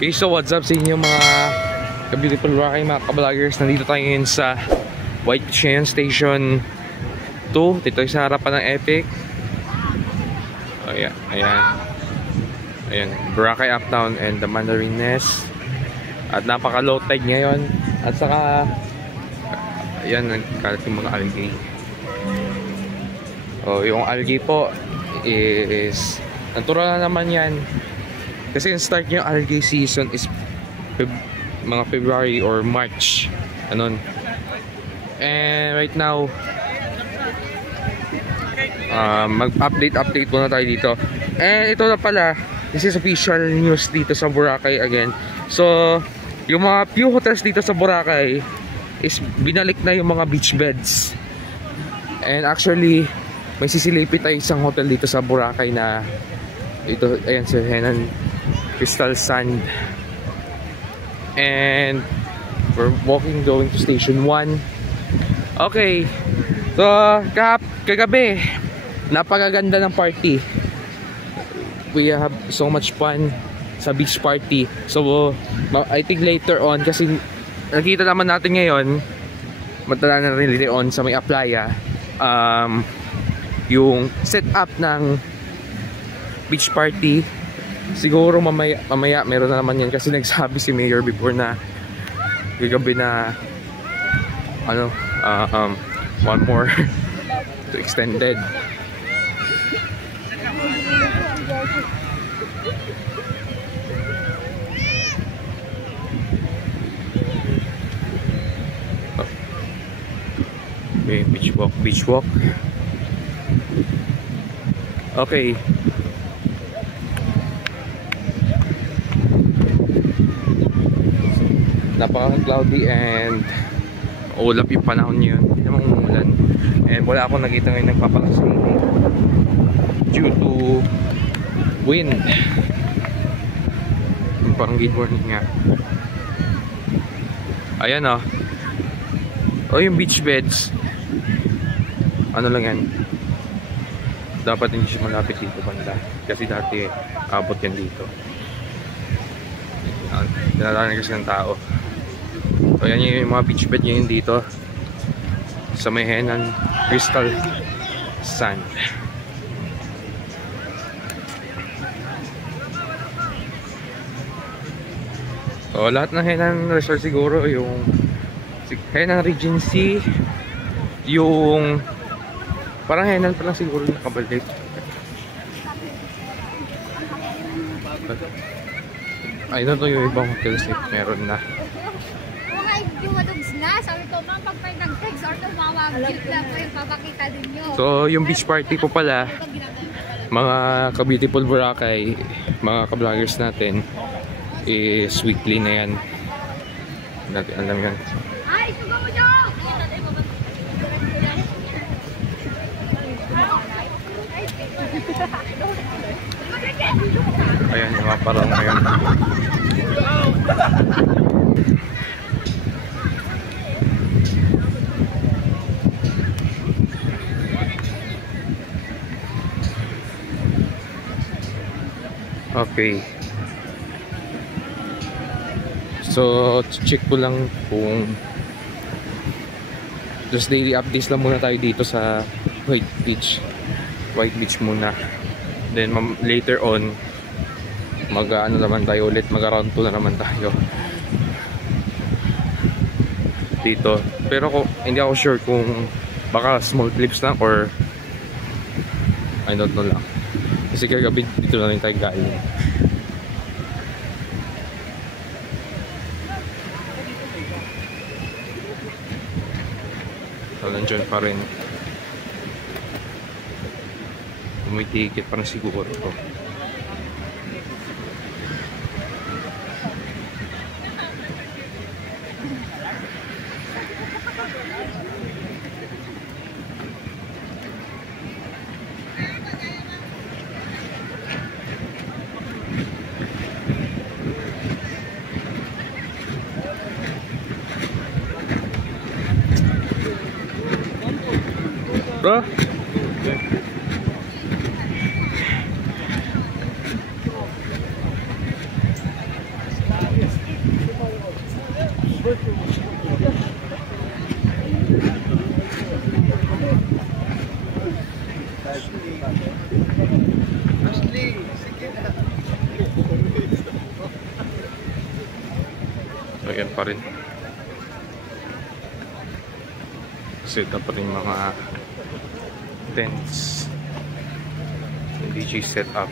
Okay, so what's up sa inyo mga ka-beautiful Boracay, mga ka-vloggers. Nandito tayo ngayon sa White Chain Station 2. Dito sa harapan ng Epic. Oh, yeah. Ayan, Boracay Uptown and the Mandarines. At napaka-low tide ngayon. At saka ayan, nagkalat yung mga algae. Oh, yung algae po is natural na naman yan. Kasi yung start yung algae season is mga February or March. Anon. And right now, mag-update muna tayo dito. And ito na pala, this is official news dito sa Boracay again. So, yung mga few hotels dito sa Boracay is binalik na yung mga beach beds. And actually, may sisilipit tayo isang hotel dito sa Boracay na ito, ayan, sa Henan Crystal Sand. And we're going to station 1. Okay, so kagabi napakaganda ng party. We have so much fun sa beach party. So I think later on, kasi nakita naman natin ngayon, matala na rin later on sa may Aplaya, yung setup ng beach party. Siguro mamaya meron na naman yan, kasi nagsabi si Mayor before na gagabi na one more to extended. Okay, beach walk. Okay. Napaka-cloudy and ulap yung panahon yun. Hindi naman umulan. And wala akong nakita ngayon nagpapalasing due to wind. Parang good morning nga. Ayan o. O yung beach beds. Ano lang yan. Dapat hindi siya malapit dito banda. Kasi dati abot yan dito. Dinadaanan kasi ng tao. So yan yung mga beach bed ngayon dito sa may Henan Crystal Sand. So lahat ng Henan Resort siguro, yung Henan Regency, yung parang Henan pa lang siguro nakabalik. I don't know yung ibang hotels meron na. So yung beach party po pala, mga ka-beautiful Boracay, mga ka-vloggers natin, is weekly na yan. Natin alam yan. Ayan yung mga parang ngayon. Okay. So, check ko lang kung just daily updates lang muna tayo dito sa White Beach muna. Then later on mag-ano naman tayo ulit, mag-round 2 na naman tayo dito. Pero hindi ako sure kung baka small clips lang or I don't know lang. Kasi kagabi dito na rin tayo galing. So nandiyan pa rin. May ticket pa na siguro to. Bro? Ayan pa rin. Set up pa rin mga tents. Yung DJ set up.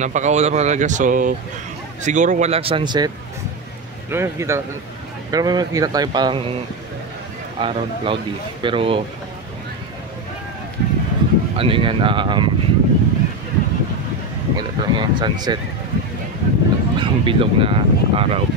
Napakaulap talaga, so siguro walang sunset. Pero may makikita tayo parang araw cloudy. Pero ano yun, wala talagang sunset. Parang bilog na araw.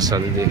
Sunday.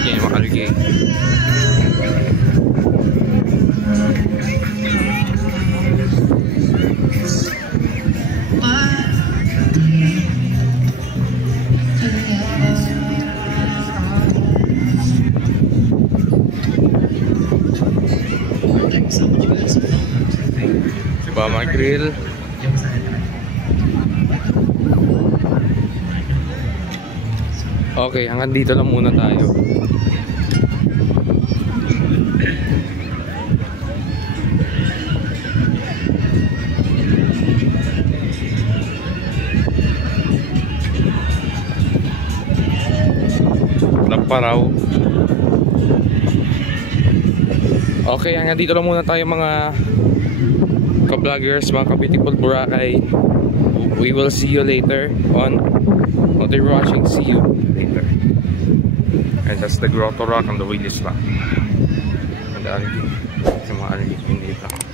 Yan yung mga algae. Si Bama Grill. Okay, hanggang dito lang muna tayo. Paraw. Okay, hanggang dito lang muna tayo mga ka-vloggers, mga ka-beautiful Boracay. We will see you later on Motor Watching. See you later. And that's the Grotto Rock on the Willis Rock. And the algae. Sa mga algae dito.